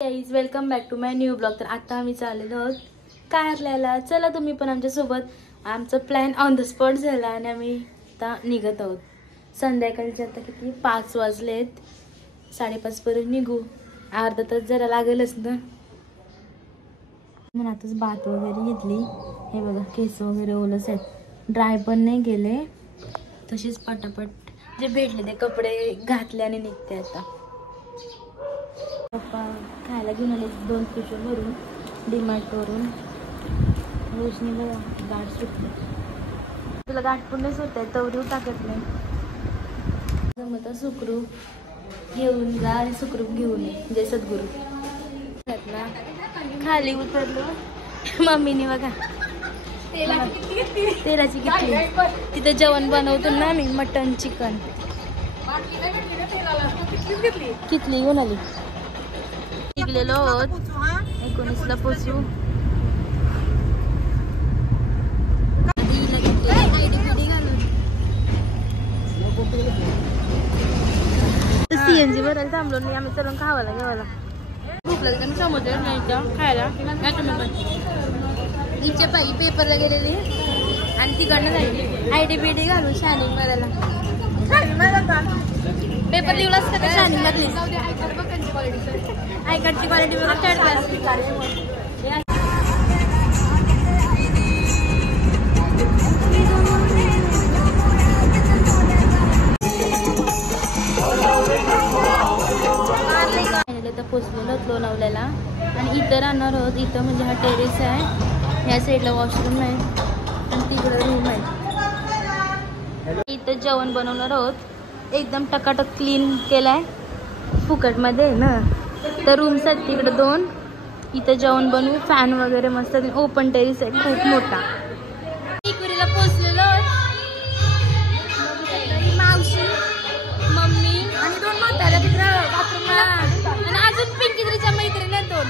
Guys welcome back to my new blog. तर आता आम्ही चाललेलो आहोत कारल्याला. चला तुम्ही पण आमच्यासोबत. आमचं प्लॅन ऑन द स्पॉट झाला आणि आम्ही आता निघत आहोत. संध्याकाळचे आता किती 5 वाजलेत. 5:30 पर्यंत निघू. अर्धा तास जरा लागेलच ना. म्हणून आताच बात वगैरे घेतली. हे बघा केस वगैरे ओलस आहेत. ड्राय पण नाही गेले. तसेच पटापट जे भेटले ते कपडे घातले आणि निघते आता. पप्पा खायला घेऊन आले 2 पिशव्या भरून डीमार्टवरून. रोशनी बघा गाठ सुटते. तुला गाठ पण नाही सुटत आहे. तवरीव टाकत नाही. जमत सुखरूप घेऊन जा आणि सुखरूप घेऊन ये. जय सद्गुरू. ना खाली उतरलो. मम्मीने बघा तेलाची किटली. तिथे जेवण बनवतो ना मी. मटन चिकन किटली घेऊन आली. निघलेलो आहोत 19ला पोचू. सीएनजी भरायला थांबलो नाही आम्ही. चलून खावायला घ्यावाला. भूक लागली आम्ही समोर नाही खायला. इथे पहिली पेपरला गेलेली आणि तिकडनं झाली आयडी बीडी घालून शायनिंग मारायला. पेपर लिहिला असतं का शायनिंग मधली. आय कार्डची क्वालिटी बघा 3rd क्लास. तर पोचलेलो लोणावल्याला आणि इथं राहणार आहोत. इथं म्हणजे हा टेरेस आहे. या साईडला वॉशरूम आहे आणि तिकडं रूम आहे. इथं जेवण बनवणार आहोत. एकदम टकाटक क्लीन केलाय. फुकटमध्ये ना. तर रूम्स आहेत तिकडे 2. इथं जेवण बनवू. फॅन वगैरे मस्त. ओपन टेरेस आहे खूप मोठा. इकडीला पोचलेलो. मावशी मम्मी आणि 2 म्हाताऱ्या तिकडं बाथरूमला आणि अजून पिंकीच्या मैत्रिणी 2.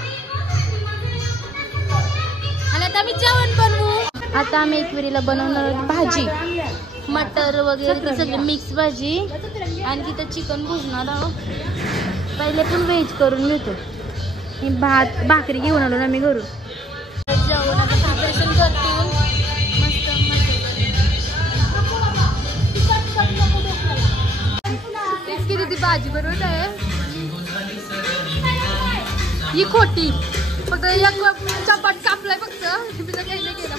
आणि आता आम्ही जेवण बनवू. आता आम्ही एकविरीला बनवणार भाजी. मटर वगैरे सगळी मिक्स भाजी आणि तिथं चिकन भुजणार आहोत. पहिले पण व्हेज करून घेतो. हे भात भाकरी घेऊन आलो ना मी घरून. जेवण आता प्रिपरेशन करतो मस्त. किती भाजी बनवत आहे ही खोटी. फक्त एक चपाट कापलाय फक्त. तिला काही नाही केलं.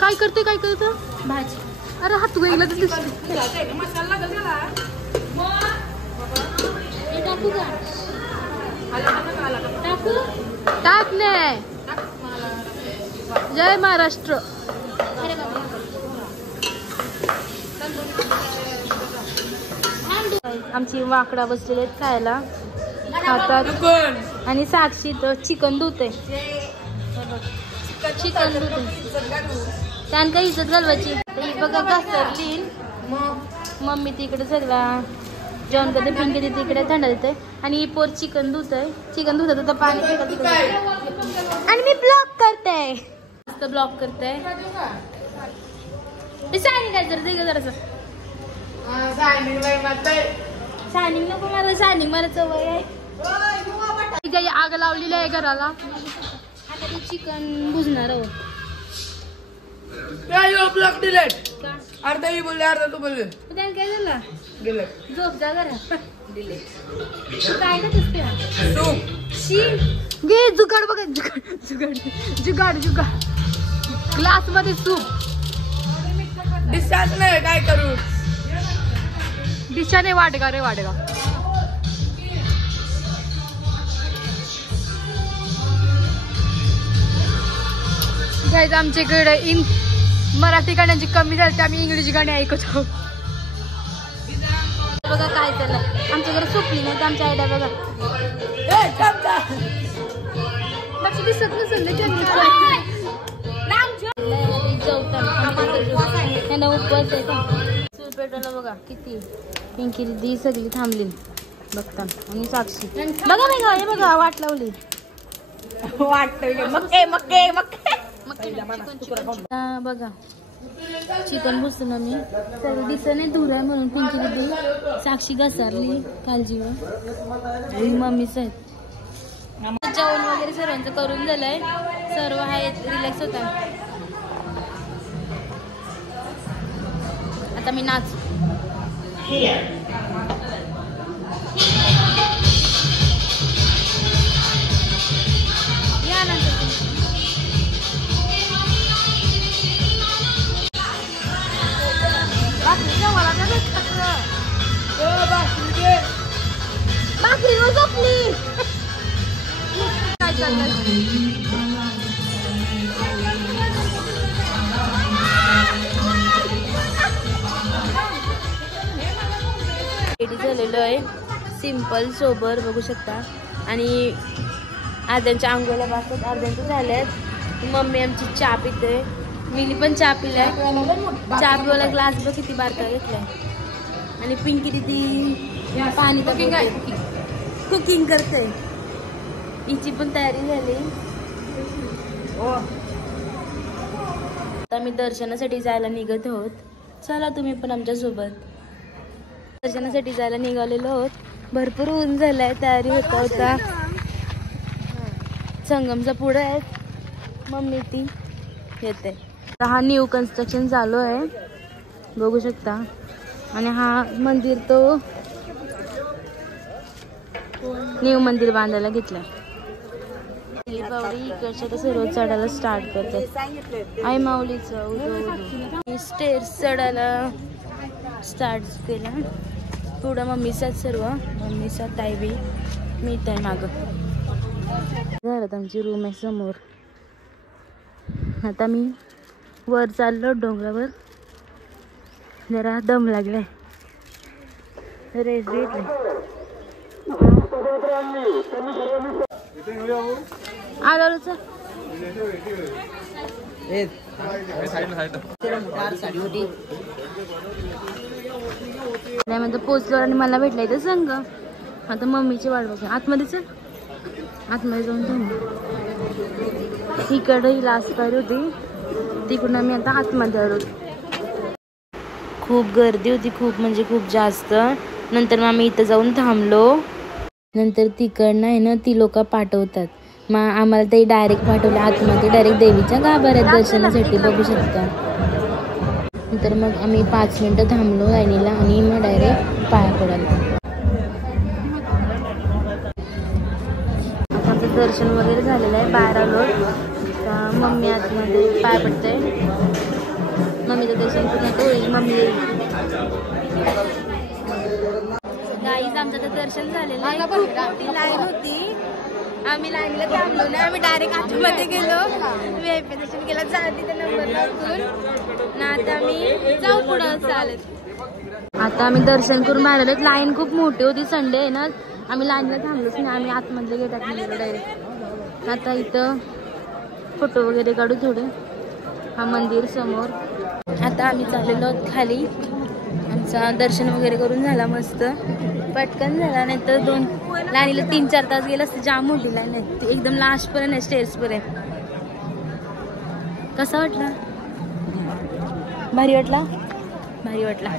काय करते काय करतं भाजी. अरे हात वेगळा टाकू का टाकू टाक नाही. जय महाराष्ट्र. आमची वाकडा बसलेले आहेत खायला हातात. आणि साक्षी तर चिकन धुते. चिकन धुते त्यान काही इज्जत घालवायची. बघा घसरली. मम्मी तिकडे सगळा जेवण करते. पिंकी तिकडे थंड देते आणि ही पोर चिकन धुतय. चिकन धुत तर पाणी आणि मी ब्लॉक करते. मस्त ब्लॉक करते. शायनिंग काय जरा दे जरासं. शायनिंग नको मला. शायनिंग मला सवय आहे. आग लावलेली आहे घराला. आता ते चिकन भुजणार आहोत. Block delete. अर्धा ही बोलले अर्धा तू बोलले. काय झालं गेले झोप जा जरा. डिलीट काय का शी घे. जुगाड बघा. जुगाड जुगाड जुगाड. ग्लास मध्ये सूप. डिस्चार्ज नाही काय करू. दिशाने वाटगा रे वाटगा. गाईज आमच्याकडे मराठी गाण्यांची कमी झाली. आम्ही इंग्लिश गाणी ऐकत आहोत. बघा काय झालं आमच्याकडे सुपली नाही. तर आमच्या आयडिया बघा. लक्ष दिसत नसेल त्यांना उपवास आहे का. सूर पेटवला बघा किती. पिंकी दी सगळी थांबली बघता. आणि साक्षी बघा बघा हे बघा वाट लावली. वाटतं मक्के मक्के मक्के. हा बघा चिकन भुसतो ना मी तर दिसत नाही दूर आहे म्हणून पिंकी दिदी साक्षी घसारली काळजीवर मम्मीच आहेत. जेवण वगैरे सर्वांचं करून झालंय सर्व आहेत रिलॅक्स होता. आता मी नाच या नंतर भाकरी हो झोपली काय रेडी झालेलो आहे सिंपल सोबर बघू शकता आणि अर्ध्यांच्या आंघोळ्या बाकी अर्ध्यांच्या झाल्यात. मम्मी आमची चहा पिते मिनी पण चहा पिलाय चहा पिवायला ग्लास बघ किती बारका घेतलाय आणि पिंकी दिदी पाणी कुकिंग करते हिची पण तयारी झाली. आता मी दर्शनासाठी जायला निघत आहोत. चला तुम्ही पण आमच्या सोबत. दर्शनासाठी जायला निघालेलो आहोत. भरपूर ऊन झालाय तयारी होता संगमचा पुढे आहेत मम्मी ती येते. हा न्यू कन्स्ट्रक्शन चालू आहे बघू शकता आणि हा मंदिर तो न्यू मंदिर बांधायला घेतलाय. पावडी इकडच्या तर सर्व चढायला स्टार्ट करतात. आई माऊलीचं स्टेअर्स चढायला स्टार्ट केला. पुढं मम्मीचाच सर्व मम्मीचा ताई बी मी ताई मागं झालं. आमची रूम आहे समोर. आता मी वर चाललो डोंगरावर जरा दम लागलाय रेस्ट घेतलाय. आलो त्यामध्ये पोचलो आणि मला भेटला इथं संघ. आता मम्मीची वाट बघा आतमध्ये चल आतमध्ये जाऊन थांबू. इकडे लास्ट पायरी होती तिकडून आम्ही आता आतमध्ये आलो. खूप गर्दी होती खूप म्हणजे खूप जास्त. नंतर मग आम्ही इथं जाऊन थांबलो. नंतर तिकडनं आहे ना ती लोक पाठवतात मग आम्हाला ते डायरेक्ट पाठवलं आतमध्ये डायरेक्ट देवीच्या गाभाऱ्यात दर्शनासाठी बघू शकता. नंतर मग आम्ही 5 मिनिटं थांबलो लाईनीला आणि मग डायरेक्ट पाया पडायला. आमचं दर्शन वगैरे झालेलं आहे बाहेर आलो. मम्मी आतमध्ये पाय पडते मम्मीचं दर्शन पूर्ण होईल. मम्मी गाईज आमचं तर दर्शन झालेलं आहे. खूप मोठी लाईन होती आम्ही लाईनला थांबलो नाही आम्ही डायरेक्ट आतमध्ये गेलो. VIP दर्शन केलं चालती त्या नंबर लागून ना. आता आम्ही जाऊ पुढं चालत. आता आम्ही दर्शन करून बाहेर आलो. लाईन खूप मोठी होती संडे आहे ना आम्ही लाईनला थांबलोच नाही. आम्ही आतमधले गेटात गेलो डायरेक्ट. आता इथं फोटो वगैरे काढू थोडे. हा मंदिर समोर. आता आम्ही चाललेलो खाली. आमचा दर्शन वगैरे करून झाला मस्त पटकन झाला. नाही तर लाईनीला 3-4 तास गेला असते. जाम मोठी लाईन आहे एकदम लास्ट पर्यंत आहे स्टेअर्स पर्यंत. कसा वाटला भारी वाटला भारी वाटला.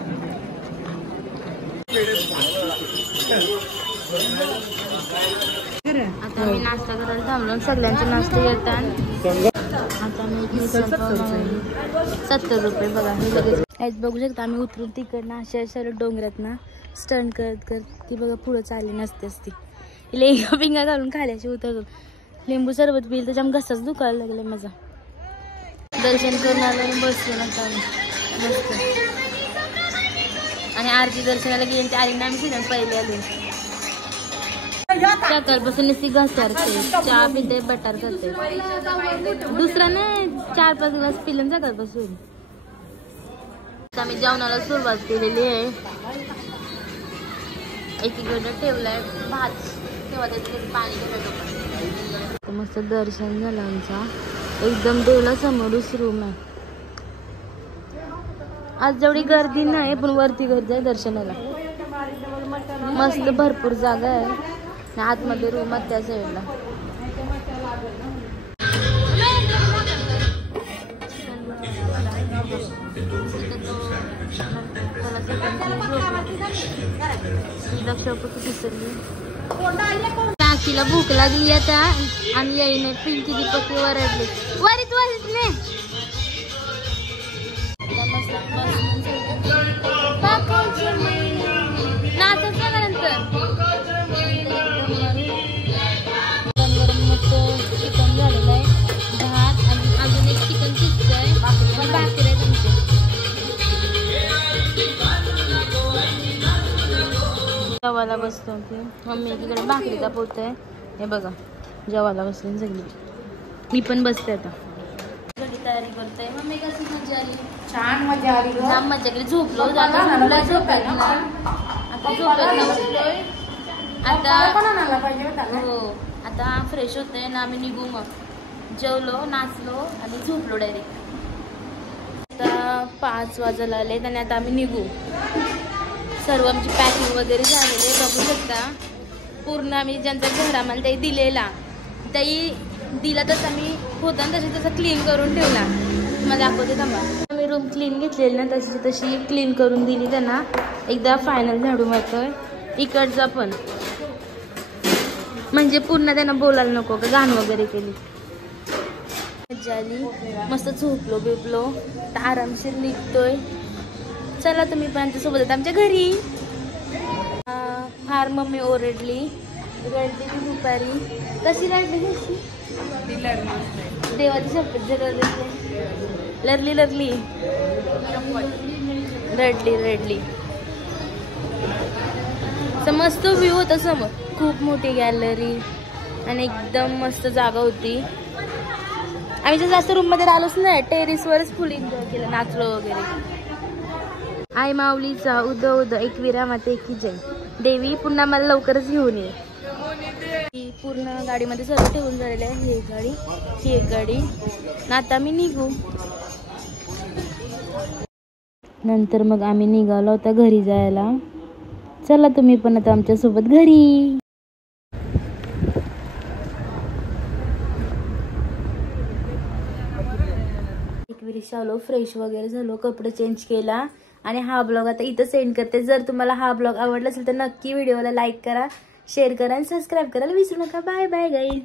आता मी नाश्ता करायला थांबलो. सगळ्यांचा नाश्ता येतात. आता मी 70 रुपये बघा हे लगेच काहीच बघू शकता. आम्ही उतरून तिकडनं अशा डोंगरात ना स्टंट करत ती बघा पुढं चालली नसते असती. लेंगा पिंगा घालून खाल्याशी उतरतो. लिंबू सरबत पिल त्याच्यामुळे घसाच दुखायला लागला माझा. दर्शन करून आलं बसलो ना चालू मस्त. आणि आरती दर्शनाला गेली त्या आईने आम्ही सीझन पहिले आलो. सकाळपासून नुसती घसरते चहा पिते बटर करते दुसरा नाही 4-5 ग्लास पिलं सकाळपासून. आम्ही जेवणाला सुरुवात केलेली आहे. एकीकडे ठेवलाय भात तेव्हा त्याच्यात पाणी घालतो. मस्त दर्शन झालं आमचा. एकदम देवला समोरच रूम आहे. आज जेवढी गर्दी नाही पण वरती गर्दी आहे दर्शनाला. मस्त भरपूर जागा आहे. आतमध्ये रूम आहे त्या साईडला. राखीला भूक लागली आता आणि येईने पिंकी दीपक वरडले वरीत ने नाचत ना नंतर गरम मस्त चिकन झालेलं आहे भात आणि अजून एक चिकन शिजतंय आणि भाकरी आहे तुमचे जेवायला बसतो मम्मी एकीकडे भाकरी कापवतोय हे बघा जेवायला बसली सगळी मी पण बसते आता तयारी करते मम्मी कशी मजा आली छान मजा आली जाम मजा केली झोपलो आता हो आता फ्रेश होते ना आम्ही निघू मग जेवलो नाचलो आणि झोपलो डायरेक्ट आता 5 वाजायला आले आणि आता आम्ही निघू सर्व आमची पॅकिंग वगैरे झालेली आहे बघू शकता पूर्ण आम्ही ज्यांचा घर आम्हाला ते दिलेला त्याही दिला तसं आम्ही होता ना तसं क्लीन करून ठेवला मला दाखवते थांबा आम्ही रूम क्लीन घेतलेली ना तशी क्लीन करून दिली त्यांना एकदा फायनल झाडू मारतोय इकडचा पण म्हणजे पूर्ण त्यांना बोलायला नको का घाण वगैरे केली मजा आली मस्त झोपलो बिपलो तर आरामशीर निघतोय चला तुम्ही पण आमच्यासोबत आमच्या घरी फार मम्मी ओरडली रडली ती दुपारी कशी रडली कशी देवाची शपथ लरली रडली मस्त व्ह्यू होता समोर खूप मोठी गॅलरी आणि एकदम मस्त जागा होती आम्ही तर जास्त रूम मध्ये राहिलोच नाही टेरेसवरच फुल एन्जॉय केलं नाचलो वगैरे आई माऊलीचा उदो उदो एक विरामाते एकी जय देवी पुन्हा मला लवकरच घेऊन ये पूर्ण गाडीमध्ये सर्व ठेवून झालेलं आहे ही एक गाडी ना आता आम्ही निघू नंतर मग आम्ही निघालो होता घरी जायला चला तुम्ही पण आता आमच्या सोबत घरी आलो फ्रेश वगैरे झालो कपडे चेंज केला आणि हा ब्लॉग आता इथं सेंड करते जर तुम्हाला हा ब्लॉग आवडला असेल तर नक्की व्हिडिओला लाईक करा शेअर करा आणि सबस्क्राईब करायला विसरू नका बाय बाय गाईज